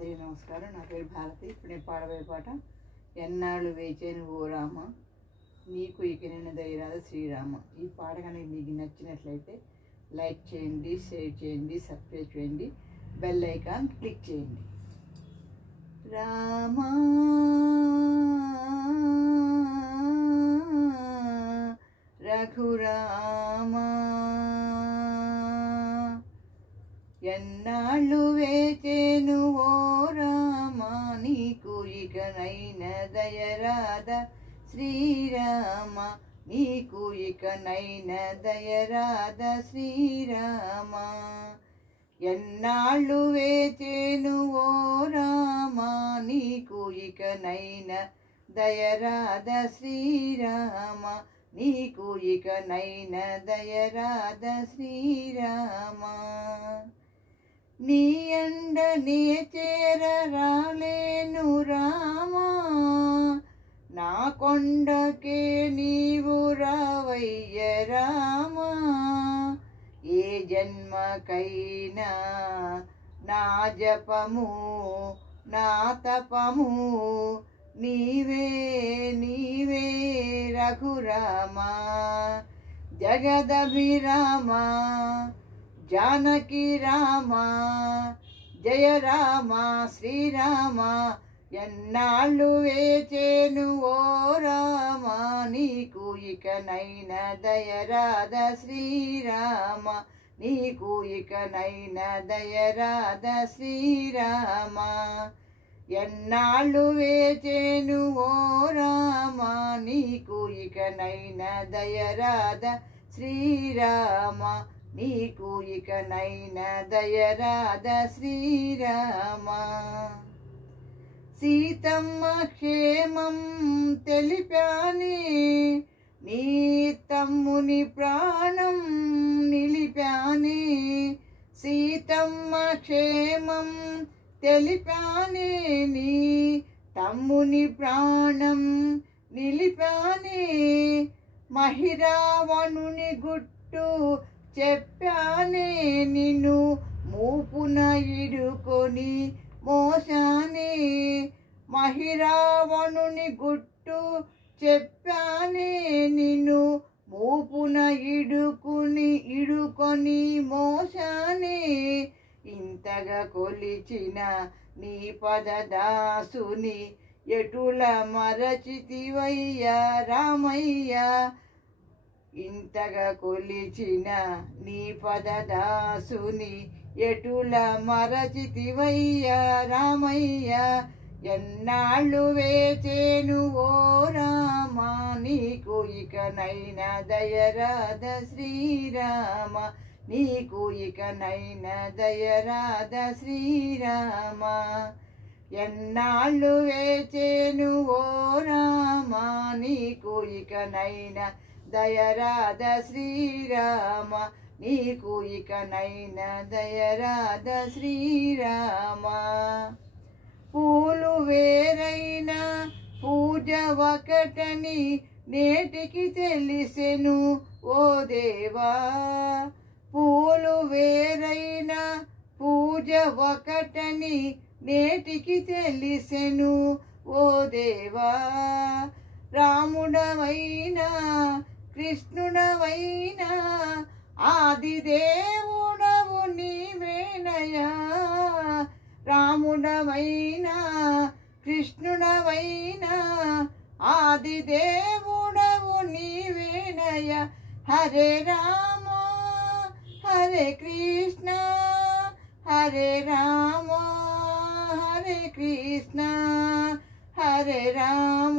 అందరికీ నమస్కారం. నా పేరు భారతి. ఇప్పుడు నేను పాడబోయే పాట ఎన్నాళ్ళు వేచేను ఓ రామ, నీకు ఇక నేను దయరాద శ్రీరామ. ఈ పాట కనుక మీకు నచ్చినట్లయితే లైక్ చేయండి, షేర్ చేయండి, సబ్స్క్రైబ్ చేయండి, బెల్ ఐకాన్ క్లిక్ చేయండి. రామా రఘురామా ఎన్నాళ్ళు వేచేను ఓ రామా, నీకు ఇకనైన దయరాద శ్రీరామ, నీకు ఇకనైన దయరాద శ్రీరామ. ఎన్నాళ్ళు వేచేను ఓ రామా, నీకు ఇకనైన దయరాద శ్రీరామ, నీకు ఇకనైన దయరాద శ్రీరామ. నీ అండనే చేర రాలేను రామా, నా కొండకే నీవు రావయ్య రామా. ఏ జన్మకైనా నా జపము నా తపము నీవే నీవే రఘురామా. జగదభిరామ జానకి రామ, జయ రామ శ్రీరామ. ఎన్నాళ్ళు వేచేను ఓ రామ, నీకు ఇకనైన దయరాద శ్రీరామ, నీకు ఇకనైన దయరాద శ్రీరామ. ఎన్నాళ్ళు వేచేను ఓ రామ, నీకు ఇకనైన దయరాద శ్రీరామ, నీకు ఇకనైన దయరాద శ్రీరామ. సీతమ్మ క్షేమం తెలిపానే, నీ తమ్ముని ప్రాణం నిలిపానే. సీతమ్మ క్షేమం తెలిపానే, నీ తమ్ముని ప్రాణం నిలిపానే. మహిరావణుని గుట్టు చెప్పానే, నిన్ను మూపున ఇడుకొని మోసానే. మహిరావణుని గుట్టు చెప్పానే, నిన్ను మూపున ఇడుకొని మోసానే. ఇంతగా కొలిచిన నీ పదదాసుని ఎటుల మరచితివయ్యా రామయ్యా. ఇంతగా కొలిచిన నీ పదదాసుని ఎటుల మరచితివయ్యా రామయ్యా. ఎన్నాళ్ళు వేచేను ఓ రామా, నీకు ఇకనైన దయరాద శ్రీరామ, నీకు ఇకనైన దయరాద శ్రీరామ. ఎన్నాళ్ళు వేచేను ఓ రామా, నీకు ఇకనైన దయరాద శ్రీరామ, నీకు ఇకనైన దయరాద శ్రీరామ. పూలు వేరైన పూజ ఒకటని నేటికి తెలిసెను ఓ దేవా. పూలు వేరైన పూజ ఒకటని నేటికి తెలిసెను ఓ దేవా. రాముడవైనా కృష్ణుడవైనా ఆదిదేవుడవు నీవేనయా. రాముడవైనా కృష్ణుడవైనా ఆదిదేవుడవు నీవేనయా. Hare Rama Hare Krishna Hare Rama Hare Krishna Hare Rama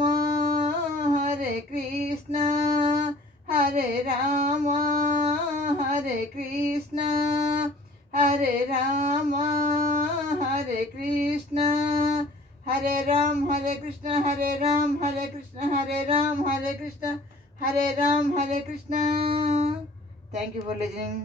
Hare Krishna Hare Rama Hare Krishna Hare Rama Hare Krishna Hare Rama Hare Krishna Hare Rama Hare Krishna Hare Rama Hare Krishna Hare Rama Hare Krishna. Thank you for listening.